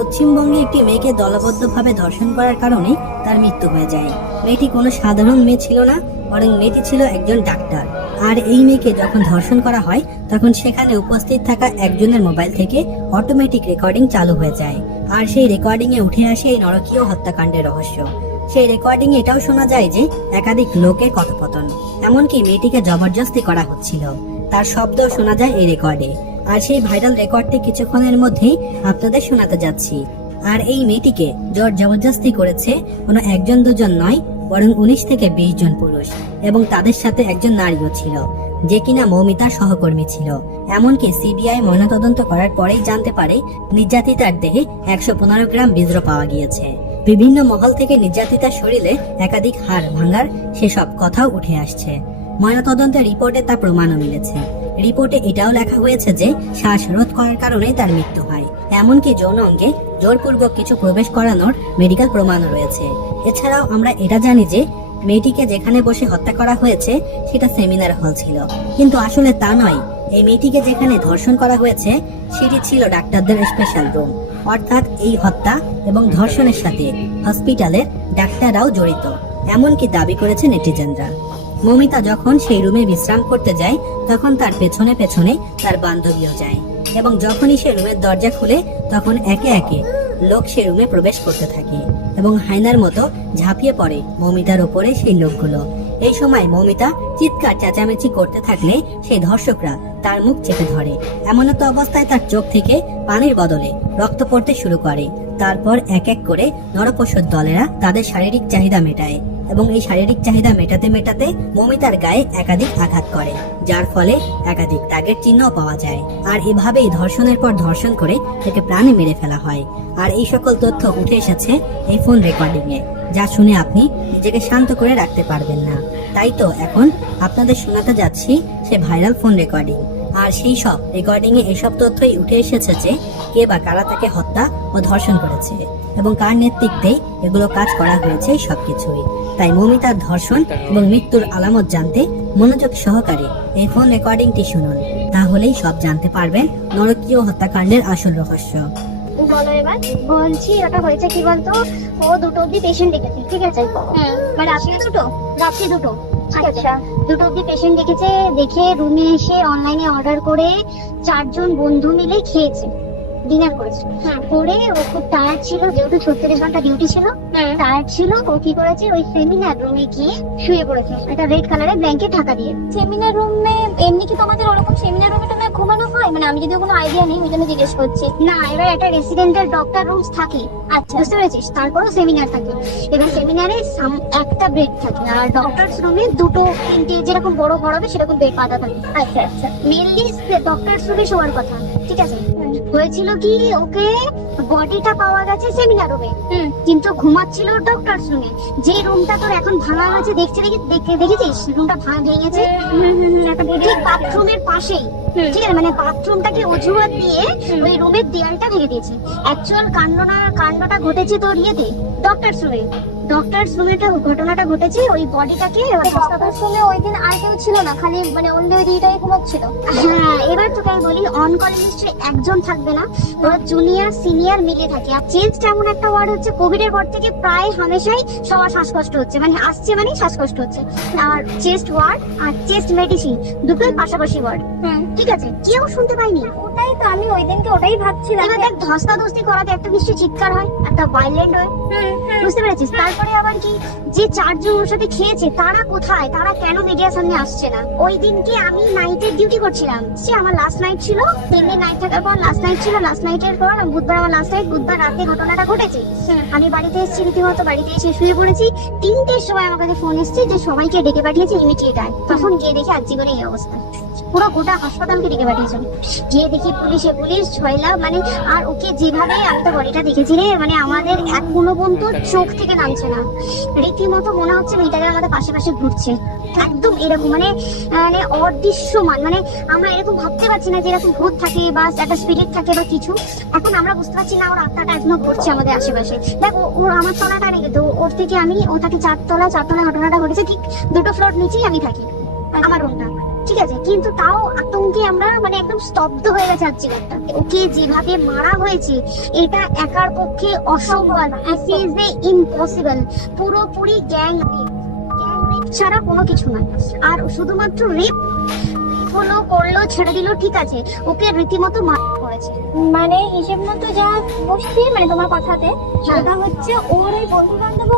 পশ্চিমবঙ্গে একটি মেয়েকে দলবদ্ধভাবে ধর্ষণ করার কারণে তার মৃত্যু হয়ে যায়। মেয়েটি কোনো সাধারণ মেয়ে ছিল না, বরং মেয়েটি ছিল একজন ডাক্তার। আর এই মেয়েকে যখন ধর্ষণ করা হয় তখন সেখানে উপস্থিত থাকা একজনের মোবাইল থেকে অটোমেটিক রেকর্ডিং চালু হয়ে যায়। আর সেই রেকর্ডিং এ উঠে আসে এই নরকীয় হত্যাকাণ্ডের রহস্য। সেই রেকর্ডিং এটাও শোনা যায় যে একাধিক লোকের কথোপকথন, এমনকি মেয়েটিকে জবরদস্তি করা হচ্ছিল, তার শব্দও শোনা যায় এই রেকর্ডে। আর সেই ভাইরাল রেকর্ডটি কিছুক্ষণের মধ্যেই আপনাদের শোনাতে যাচ্ছি। আর এই মেয়েটিকে জোর জবরদস্তি করেছে কোনো একজন দুজন নয়, বরং 19 থেকে 20 জন পুরুষ, এবং তাদের সাথে একজন নারীও ছিল, যে কিনা মৌমিতার সহকর্মী ছিল। এমনকি সিবিআই ময়নাতদন্ত করার পরেই জানতে পারে নির্যাতিতার দেহে 115 গ্রাম বীর্য পাওয়া গিয়েছে। বিভিন্ন মহল থেকে নির্যাতিতার শরীরে একাধিক হাড় ভাঙার সেসব কথাও উঠে আসছে। ময়নাতদন্তের রিপোর্টে তা প্রমাণও মিলেছে। রিপোর্টে এটাও লেখা হয়েছে যে শ্বাসরোধ করার কারণেই তার মৃত্যু হয়। এমনকি যৌন অঙ্গে জোরপূর্বক কিছু প্রবেশ করানোর মেডিকেল প্রমাণও রয়েছে। এছাড়াও আমরা এটা জানি যে মেয়েটিকে যেখানে বসে হত্যা করা হয়েছে সেটা সেমিনার হল ছিল, কিন্তু আসলে তা নয়। এই মেয়েটিকে যেখানে ধর্ষণ করা হয়েছে সেটি ছিল ডাক্তারদের স্পেশাল রুম। অর্থাৎ এই হত্যা এবং ধর্ষণের সাথে হসপিটালের ডাক্তাররাও জড়িত, এমনকি দাবি করেছে নেটিজেনরা। মৌমিতা যখন সেই রুমে বিশ্রাম করতে যায় তখন তার পেছনে পেছনে তার বান্ধবীও যায়, এবং যখনই সে রুমের দরজা খুলে তখন একে একে লোক সে রুমে প্রবেশ করতে থাকে এবং হায়নার মতো ঝাঁপিয়ে পড়ে মৌমিতার উপরে সেই লোকগুলো। এই সময় মৌমিতা চিৎকার চেঁচামেচি করতে থাকলে সেই ধর্ষকরা তার মুখ চেপে ধরে। এমনত অবস্থায় তার চোখ থেকে পানির বদলে রক্ত পড়তে শুরু করে। তারপর এক এক করে নরপশুর দলেরা তাদের শারীরিক চাহিদা মেটায়, এবং এই শারীরিক চাহিদা মেটাতে মেটাতে মৌমিতার গায়ে একাধিক আঘাত করে, যার ফলে একাধিক দাগের চিহ্ন পাওয়া যায়। আর এভাবেই ধর্ষণের পর ধর্ষণ করে তাকে প্রাণে মেরে ফেলা হয়। আর এই সকল তথ্য উঠে এসেছে এই ফোন রেকর্ডিং এ, যা শুনে আপনি নিজেকে শান্ত করে রাখতে পারবেন না। তাই তো এখন আপনাদের শোনাতে যাচ্ছি সে ভাইরাল ফোন রেকর্ডিং। আর সেই সব রেকর্ডিং এ এসব তথ্যই উঠে এসেছে যে কে বা কারা তাকে হত্যা ও ধর্ষণ করেছে, এবং কার নেতৃত্বেই এগুলো কাজ করা হয়েছে সবকিছুই। তাই মৌমিতার ধর্ষণ এবং মৃত্যুর আলামত জানতে মনোযোগ সহকারে এই ফোন রেকর্ডিংটি শুনুন, তাহলেই সব জানতে পারবেন নরকীয় হত্যাকাণ্ডের আসল রহস্য। বলো এবার। বলছি ওটা হয়েছে কি বলতো, ও 2টো অব্দি পেশেন্ট দেখেছে, ঠিক আছে? মানে রাত্রি 2টো, রাত্রি 2টো, ঠিক আছে? 2টো অব্দি পেশেন্ট দেখেছে, দেখে রুমে এসে অনলাইনে অর্ডার করে 4 জন বন্ধু মিলে খেয়েছে, ডিনার করেছে। করে ও খুব টায়ার্ড ছিল, যেহেতু 36 ঘন্টা ডিউটি ছিল, টায়ার্ড ছিল। ও কি করেছে, ওই সেমিনার রুমে গিয়ে শুয়ে পড়েছে, একটা রেড কালারের ব্ল্যাঙ্কেট ঢাকা দিয়ে। সেমিনার রুমে এমনি কি তোমাদের ওরকম সেমিনার রুমে টুমে ঘুমানো হয়? মানে আমি যদিও কোনো আইডিয়া নেই, ওই জন্য জিজ্ঞেস করছি। না, এবার একটা রেসিডেন্টাল ডক্টর রুমস থাকে, আচ্ছা বুঝতে পেরেছিস? তারপরেও সেমিনার থাকে। এবার সেমিনারে একটা বেড থাকে, আর ডক্টরস রুমে 2টো 3টে যেরকম বড় ঘর হবে সেরকম বেড পাতা থাকে। আচ্ছা আচ্ছা, মেনলি ডক্টরস রুমে শোয়ার কথা, ঠিক আছে? হয়েছিল কি, ওকে বডিটা পাওয়া গেছে সেমিনার রুমে, কিন্তু ঘুমাচ্ছিল ডক্টরস রুমে। যে রুমটা তোর এখন ভাঙা আছে, দেখেছিস রুমটা ভেঙেছে, ঠিক বাথরুমের পাশেই, ঠিক আছে? মানে বাথরুমটাকে অজুহাত দিয়ে ওই রুমের দেয়ালটা ভেঙে দিয়েছে। অ্যাকচুয়াল কাণ্ডটা ঘটেছে তোর ইয়েতে, ডক্টরস রুমে। ডক্টরস রুমে ঘটনাটা ঘটেছে, ওই বডিটাকে ডক্টরস রুমে ওই দিন আর কেউ ছিল না, খালি মানে অন্য ওই দিটাই ঘুমাচ্ছিল। হ্যাঁ, এবার তোকে আমি বলি, অন কল লিস্টে একজন থাকবে না, ওরা জুনিয়র সিনিয়র মিলে থাকে। আর চেস্ট এমন একটা ওয়ার্ড হচ্ছে, কোভিড এর পর থেকে প্রায় হামেশাই সবার শ্বাসকষ্ট হচ্ছে, মানে আসছে মানে শ্বাসকষ্ট হচ্ছে। আর চেস্ট ওয়ার্ড আর চেস্ট মেডিসিন দুটোই পাশাপাশি ওয়ার্ড, ঠিক আছে? কেউ শুনতে পাইনি। ওটাই তো আমি ওই দিনকে ওটাই ভাবছিলাম। এবার দেখ, ধস্তাধস্তি করাতে একটা নিশ্চয়ই চিৎকার হয়, একটা ভাইলেন্ট হয়, বুঝতে পেরেছিস? তারপরে আবার কি, যে 4 জন ওর সাথে খেয়েছে তারা কোথায়, তারা কেন মিডিয়ার সামনে আসছে না? ওই দিনকে আমি নাইটের ডিউটি করছিলাম, সে আমার লাস্ট নাইট ছিল, 3 দিন নাইট থাকার পর লাস্ট নাইট ছিল। লাস্ট নাইটের পর বুধবার আমার লাস্ট নাইট, বুধবার রাতে ঘটনাটা ঘটেছে। আমি বাড়িতে এসেছি, রীতিমতো বাড়িতে এসে শুয়ে পড়েছি। 3টের সময় আমার কাছে ফোন এসেছে যে সবাইকে ডেকে পাঠিয়েছে ইমিডিয়েট আয়। তখন গিয়ে দেখি আজীবনে এই অবস্থা, পুরো গোটা হাসপাতালকে ডেকে পাঠিয়েছে। গিয়ে দেখি পুলিশ ছয়লা, মানে আর ওকে যেভাবে একটা বডিটা দেখেছি রে, মানে আমাদের এক কোনো পর্যন্ত চোখ থেকে নামছে না। রীতিমতো মনে হচ্ছে মেয়েটাকে আমাদের পাশে পাশে ঘুরছে, একদম এরকম, মানে মানে অদৃশ্যমান। মানে আমরা এরকম ভাবতে পারছি না যে এরকম ভূত থাকে বা একটা স্পিরিট থাকে বা কিছু। এখন আমরা বুঝতে পারছি না, ওর আত্মাটা এখনো ঘুরছে আমাদের আশেপাশে। দেখো, ওর আমার তলাটা নেই, তো ওর থেকে ও থাকে 4 তলা ঘটনাটা ঘটেছে, ঠিক 2টো ফ্লোর নিচেই আমি থাকি, আমার রুমটা, ঠিক আছে, কিন্তু তাও আতঙ্কে আমরা মানে একদম স্তব্ধ হয়ে গেছে আর্চিকারটা। ওকে যেভাবে মারা হয়েছে এটা একার পক্ষে অসম্ভব, ইট ইজ এ ইম্পসিবল। পুরোপুরি গ্যাং রেপ ছাড়া কোনো কিছু নয়। আর শুধুমাত্র রেপ হলো, করলো, ছেড়ে দিল, ঠিক আছে, ওকে রীতিমতো মারা করেছে। মানে হিসেব মতো যা বসছি মানে তোমার কথাতে সেটা হচ্ছে ওর ওই বন্ধু বান্ধব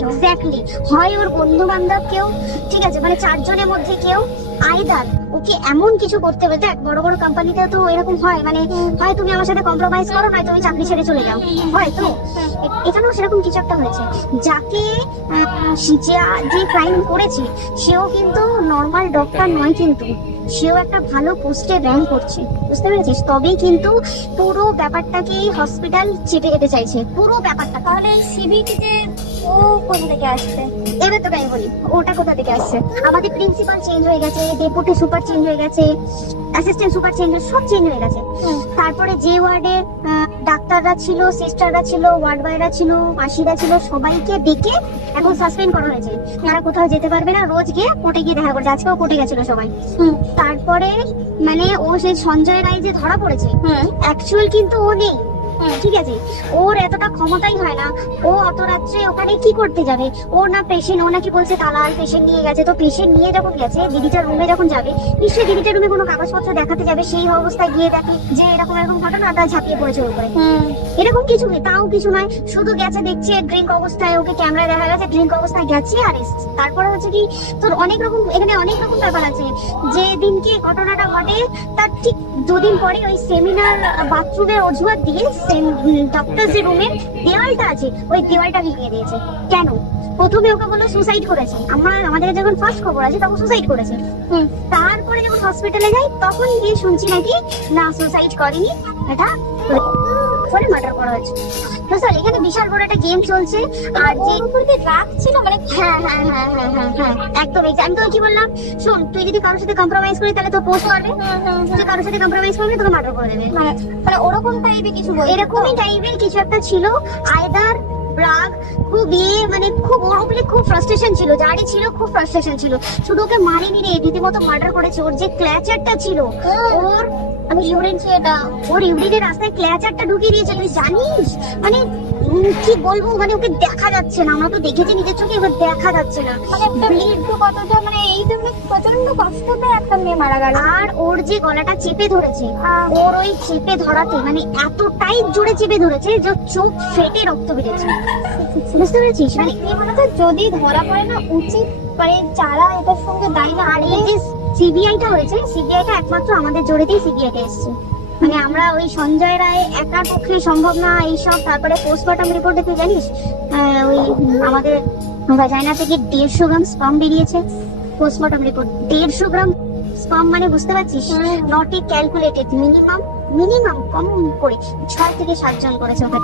এক্স্যাক্টলি, হয় ওর বন্ধু বান্ধব কেউ, ঠিক আছে, মানে চারজনের মধ্যে কেউ আইদার ওকে এমন কিছু করতে হবে। দেখ বড় বড় কোম্পানিতে তো এরকম হয়, মানে হয় তুমি আমার সাথে কম্প্রোমাইজ করো, নয় তুমি চাকরি ছেড়ে চলে যাও, হয় তো। এখানেও সেরকম কিছু একটা হয়েছে। যাকে যে ক্রাইম করেছে সেও কিন্তু নর্মাল ডক্টর নয়, কিন্তু সেও একটা ভালো পোস্টে র্যাঙ্ক করছে, বুঝতে পেরেছিস? তবেই কিন্তু পুরো ব্যাপারটাকে হসপিটাল চেপে যেতে চাইছে, পুরো ব্যাপারটা। তাহলে এই সিভিটি যে ও কোথা থেকে আসছে? এবার তোকে আমি বলি ওটা কোথা থেকে আসছে। আমাদের প্রিন্সিপাল চেঞ্জ হয়ে গেছে, ডেপুটি সুপার চেঞ্জ হয়ে গেছে, অ্যাসিস্ট্যান্ট সুপার চেঞ্জ, সব চেঞ্জ হয়ে গেছে। তারপরে যে ওয়ার্ডে ডাক্তাররা ছিল, সিস্টাররা ছিল, ওয়ার্ড বয়রা ছিল, মাসিরা ছিল, সবাইকে ডেকে এখন সাসপেন্ড করা হয়েছে। তারা কোথাও যেতে পারবে না, রোজ গিয়ে কোর্টে গিয়ে দেখা করছে। আজকেও কোর্টে গেছিল সবাই। তারপরে মানে ও সেই সঞ্জয় রায় যে ধরা পড়েছে, অ্যাকচুয়াল কিন্তু ও নেই, ঠিক আছে, ওর এতটা ক্ষমতাই হয় না। ও অত রাত্রে ওখানে কি করতে যাবে? ওর না পেশেন্ট, ও নাকি বলছে দালাল পেশেন্ট নিয়ে গেছে। তো পেশেন্ট নিয়ে যখন গেছে, দিদিটার রুমে যখন যাবে, নিশ্চয়ই দিদিটার রুমে কোনো কাগজপত্র দেখাতে যাবে। সেই অবস্থায় গিয়ে দেখে যে এরকম এরকম ঘটনা, তা ঝাঁপিয়ে পড়েছে ওর উপরে। এরকম কিছু নেই, তাও কিছু নয়, শুধু গেছে দেখছে ড্রিঙ্ক অবস্থায়, ওকে ক্যামেরায় দেখা গেছে ড্রিঙ্ক অবস্থায় গেছে আর এসছে। তারপরে হচ্ছে কি তোর অনেক রকম, এখানে অনেক রকম ব্যাপার আছে। যে দিনকে ঘটনাটা ঘটে তার ঠিক দুদিন পরে ওই সেমিনার বাথরুমের অজুহাত দিয়ে ডক্টর যে রুমের দেওয়ালটা আছে ওই দেওয়ালটা ভেঙে দিয়েছে। কেন? প্রথমে ওকে বললো সুসাইড করেছে, আমাদের যখন ফার্স্ট খবর আছে তখন সুসাইড করেছে। তারপরে যখন হসপিটালে যাই তখন গিয়ে শুনছি নাকি না সুসাইড করেনি, এটা করে মার্ডার করা হয়েছে। তো স্যার এখানে বিশাল বড় একটা গেম চলছে। আর যে রাগ ছিল মানে হ্যাঁ হ্যাঁ হ্যাঁ হ্যাঁ হ্যাঁ হ্যাঁ একদম। আমি তো কি বললাম, শোন তুই যদি কারোর সাথে কম্প্রোমাইজ করিস তাহলে তো পোস্ট করবে, তুই কারোর সাথে কম্প্রোমাইজ করবি তোকে মার্ডার করে দেবে। মানে ওরকম টাইপের কিছু বলছে। এরকমই টাইপের কিছু একটা ছিল। আয়দার রাগ খুব মানে খুব ওর উপরে খুব ফ্রাস্ট্রেশন ছিল, যারই ছিল খুব ফ্রাস্ট্রেশন ছিল। শুধু ওকে মারেনি রে, রীতিমতো মার্ডার করেছে। ওর যে ক্ল্যাচারটা ছিল, ওর আমি শুনেছি এটা, ওর ইউরিনের রাস্তায় ক্ল্যাচারটা ঢুকিয়ে দিয়েছে, তুই জানিস? মানে কি বলবো, মানে ওকে দেখা যাচ্ছে না, আমরা তো দেখেছি নিজের চোখে, ওকে দেখা যাচ্ছে না। মানে একটা মৃত্যু কতটা, মানে এই জন্য প্রচন্ড কষ্ট পেয়ে একটা মেয়ে মারা গেল। আর ওর যে গলাটা চেপে ধরেছে, ওর ওই চেপে ধরাতে মানে এতটাই জোরে চেপে ধরেছে যে চোখ ফেটে রক্ত বেরিয়েছে, বুঝতে পেরেছিস? মানে এই মানে যদি ধরা পড়ে না উচিত, মানে যারা এটার সঙ্গে দাঁড়িয়ে আর এই যে সিবিআইটা হয়েছে, সিবিআইটা একমাত্র আমাদের জোরেতেই সিবিআইটা এসছে। মানে আমরা ওই সঞ্জয় রায় একার পক্ষে সম্ভব না এইসব। তারপরে পোস্টমর্টম রিপোর্টে তুই জানিস ওই আমাদের ভাজাইনা থেকে 150 গ্রাম স্পাম বেরিয়েছে। পোস্টমর্টম রিপোর্ট 150 গ্রাম স্পাম, মানে বুঝতে পারছিস? নট এ ক্যালকুলেটেড, মিনিমাম কম করে 6 থেকে 7 জন করেছে ওটা।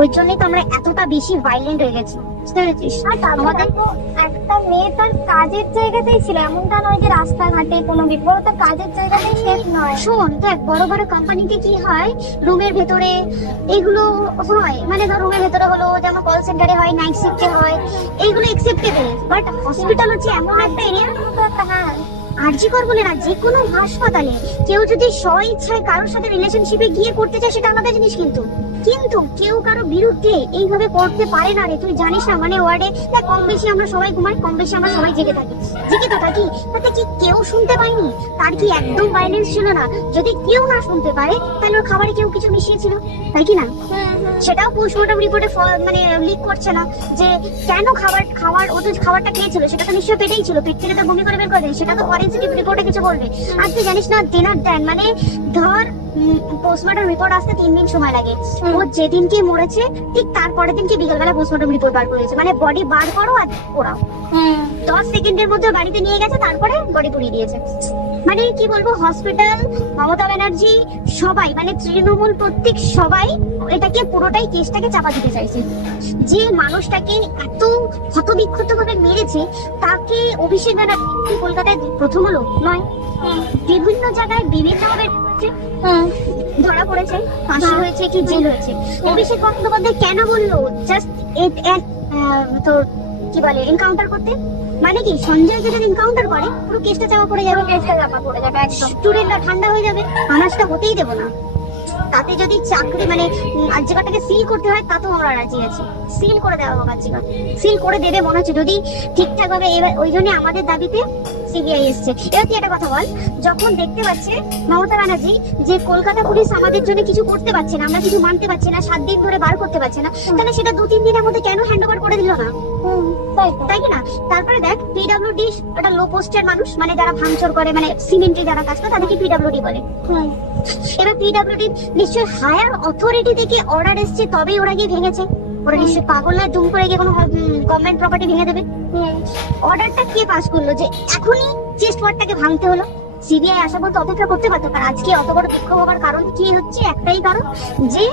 ওই জন্যই তো আমরা এতটা বেশি ভাইলেন্ট হয়ে গেছি, বুঝতে পেরেছিস? আমাদের তো একটা মেয়ে তার কাজের জায়গাতেই ছিল, এমনটা নয় যে রাস্তাঘাটে কোনো বিপদ, তার কাজের জায়গাতেই সেফ নয়। শোন দেখ, বড় বড় কোম্পানিতে কি হয়, রুমের ভেতরে এগুলো হয়, মানে ধর রুমের ভেতরে হলো, যেমন কল সেন্টারে হয়, নাইট শিফটে হয়, এইগুলো একসেপ্টেবল। বাট হসপিটাল হচ্ছে এমন একটা এরিয়া, হ্যাঁ আরজিকর বলে না, যে কোনো হাসপাতালে কেউ যদি স্ব ইচ্ছায় কারোর সাথে রিলেশনশিপে গিয়ে করতে চায় সেটা আলাদা জিনিস, কিন্তু কেউ কারো বিরুদ্ধে এইভাবে করতে পারে না রে। তুই জানিস না, মানে ওয়ার্ডে কম বেশি আমরা সবাই ঘুমাই, কম বেশি আমরা সবাই জেগে তো থাকি, তাতে কি কেউ শুনতে পায়নি? তার কি একদম ভাইলেন্স ছিল না? যদি কেউ না শুনতে পারে তাহলে ওর খাবারে কেউ কিছু মিশিয়েছিল, তাই কি না? সেটাও পোস্টমর্টম রিপোর্টে মানে লিক করছে না যে কেন খাবার ও তো খাবারটা খেয়েছিল, সেটা তো নিশ্চয়ই পেটেই ছিল, পেট থেকে তো বমি করে বের করে দেয়, সেটা তো ফরেনসিক রিপোর্টে কিছু বলবে। আর তুই জানিস না, দেনার দেন মানে ধর পোস্টমর্টম রিপোর্ট আসতে 3 দিন সময় লাগে। ও যেদিনকে মরেছে ঠিক তারপরের দিনকে বিকেলবেলা পোস্টমর্টম রিপোর্ট বার করেছে, মানে বডি বার করো আর পোড়াও। 10 সেকেন্ডের মধ্যে বাড়িতে নিয়ে গেছে, তারপরে বডি পুড়িয়ে দিয়েছে। মানে কি বলবো, হসপিটাল, মমতা ব্যানার্জি, সবাই মানে তৃণমূল প্রত্যেক সবাই এটাকে পুরোটাই কেসটাকে চাপা দিতে চাইছে। যে মানুষটাকে এত ক্ষতবিক্ষত ভাবে মেরেছে তাকে অভিষেক ব্যানার্জি কলকাতায় প্রথম হলো নয়, বিভিন্ন জায়গায় বিভিন্ন ভাবে ধরা পড়েছে, ফাঁসি হয়েছে কি জেল হয়েছে। অভিষেক বন্দ্যোপাধ্যায় কেন বললো জাস্ট তো কি বলে এনকাউন্টার করতে? মানে কি সঞ্জয়কে যদি এনকাউন্টার করে পুরো কেসটা চাপা পড়ে যাবে, একদম স্টুডেন্টরা ঠান্ডা হয়ে যাবে, আনাজটা হতেই দেবো না। তাতে যদি চাকরি মানে আর্যিকরটাকে সিল করতে হয় তাতেও আমরা রাজি আছি, সিল করে দেওয়া হোক আর্যিকর, সিল করে দেবে মনে হচ্ছে যদি ঠিকঠাক ভাবে। এবার ওই জন্য আমাদের দাবিতে সিবিআই এসছে। এবার তুই একটা কথা বল, যখন দেখতে পাচ্ছে মমতা ব্যানার্জি যে কলকাতা পুলিশ আমাদের জন্য কিছু করতে পারছে না, আমরা কিছু মানতে পারছি না, 7 দিন ধরে বার করতে পারছে না, তাহলে সেটা 2-3 দিনের মধ্যে কেন হ্যান্ড ওভার করে দিল না? তাই কি না? তারপরে দেখ পিডব্লিউডি একটা লো পোস্টের মানুষ, মানে যারা ভাঙচুর করে, মানে সিমেন্টে যারা কাজ করে তাদেরকে পিডব্লিউডি বলে। এবার পিডব্লিউডি নিশ্চয়ই হায়ার অথরিটি থেকে অর্ডার এসছে তবেই ওরা গিয়ে ভেঙেছে। ওরা নিশ্চয়ই পাগল না দুম করে গিয়ে কোনো গভর্নমেন্ট প্রপার্টি ভেঙে দেবে। অর্ডারটা কে পাস করলো যে এখনই চেস্ট ওয়ার্ডটাকে ভাঙতে হলো? সিবিআই আসা পর্যন্ত অপেক্ষা করতে পারতো। আর আজকে অত বড় বিক্ষোভ হওয়ার কারণ কি হচ্ছে? একটাই কারণ যে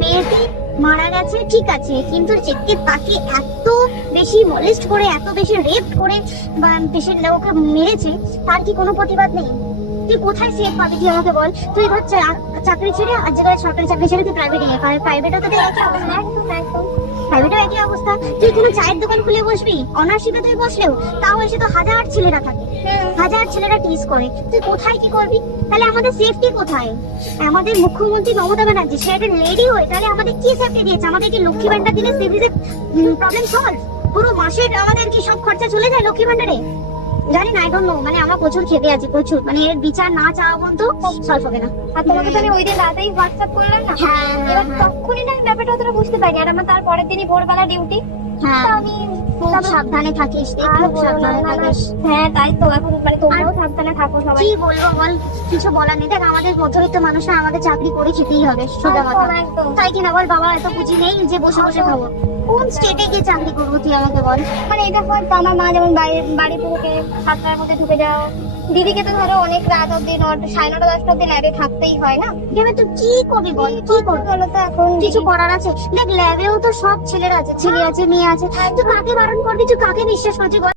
মেয়েটি মারা গেছে, ঠিক আছে, কিন্তু তাকে এত বেশি মলেস্ট করে, এত বেশি রেপ করে বা পেশেন্ট ওকে মেরেছে, তার কি কোনো প্রতিবাদ নেই? তুই কোথায় সেফ পাবি তুই আমাকে বল? তুই ধর চাকরি ছেড়ে আর যেখানে সরকারি চাকরি ছেড়ে তুই প্রাইভেটে গিয়ে, প্রাইভেটও তো একই অবস্থা, প্রাইভেটও একই অবস্থা। তুই কোনো চায়ের দোকান খুলে বসবি, অনার্সশিপে তুই বসলেও তাও এসে তো 1000 ছেলেরা থাকে, 1000 ছেলেরা টিজ করে, তুই কোথায় কি করবি? তাহলে আমাদের সেফটি কোথায়? আমাদের মুখ্যমন্ত্রী মমতা ব্যানার্জি সে একটা লেডি হয়ে তাহলে আমাদের কি সেফটি দিয়েছে? আমাদের কি লক্ষ্মী ভান্ডার দিলে সিভিজের প্রবলেম সলভ? পুরো মাসের আমাদের কি সব খরচা চলে যায় লক্ষ্মী ভান্ডারে? জানি না, আই ডোন্ট নো। মানে আমরা প্রচুর খেপে আছি, প্রচুর। মানে এর বিচার না চাওয়া পর্যন্ত সলভ হবে না। আর তোমাকে তো আমি ওই দিন রাতেই হোয়াটসঅ্যাপ করলাম না, এবার তখনই না ব্যাপারটা অতটা বুঝতে পারি। আর আমার তার পরের দিনই ভোরবেলা ডিউটি, হ্যাঁ আমি খুব সাবধানে থাকিস, আর খুব সাবধানে থাকিস। হ্যাঁ তাই তো, এখন মানে তোমরাও সাবধানে থাকো সবাই। কি বলবো বল, কিছু বলার নেই। দেখ আমাদের মধ্যবিত্ত মানুষরা আমাদের চাকরি করে খেতেই হবে, সোজা কথা। একদম। তাই কিনা বল? বাবা এত পুঁজি নেই যে বসে বসে খাবো। কোন স্টেটে গিয়ে চাকরি করবো তুই আমাকে বল? মানে এটা হয়তো আমার মা যেমন বাড়ি থেকে 7টার মধ্যে ঢুকে যাও, দিদিকে তো ধরো অনেক রাত অব্দি 9:30 10টা অব্দি ল্যাবে থাকতেই হয় না। এবার তুই কি করবি বল? কি করবি? বলো তো এখন কিছু করার আছে? দেখ ল্যাবেও তো সব ছেলেরা আছে, ছেলে আছে, মেয়ে আছে, তুই কাকে বারণ করবি? তুই কাকে বিশ্বাস করছিস বল?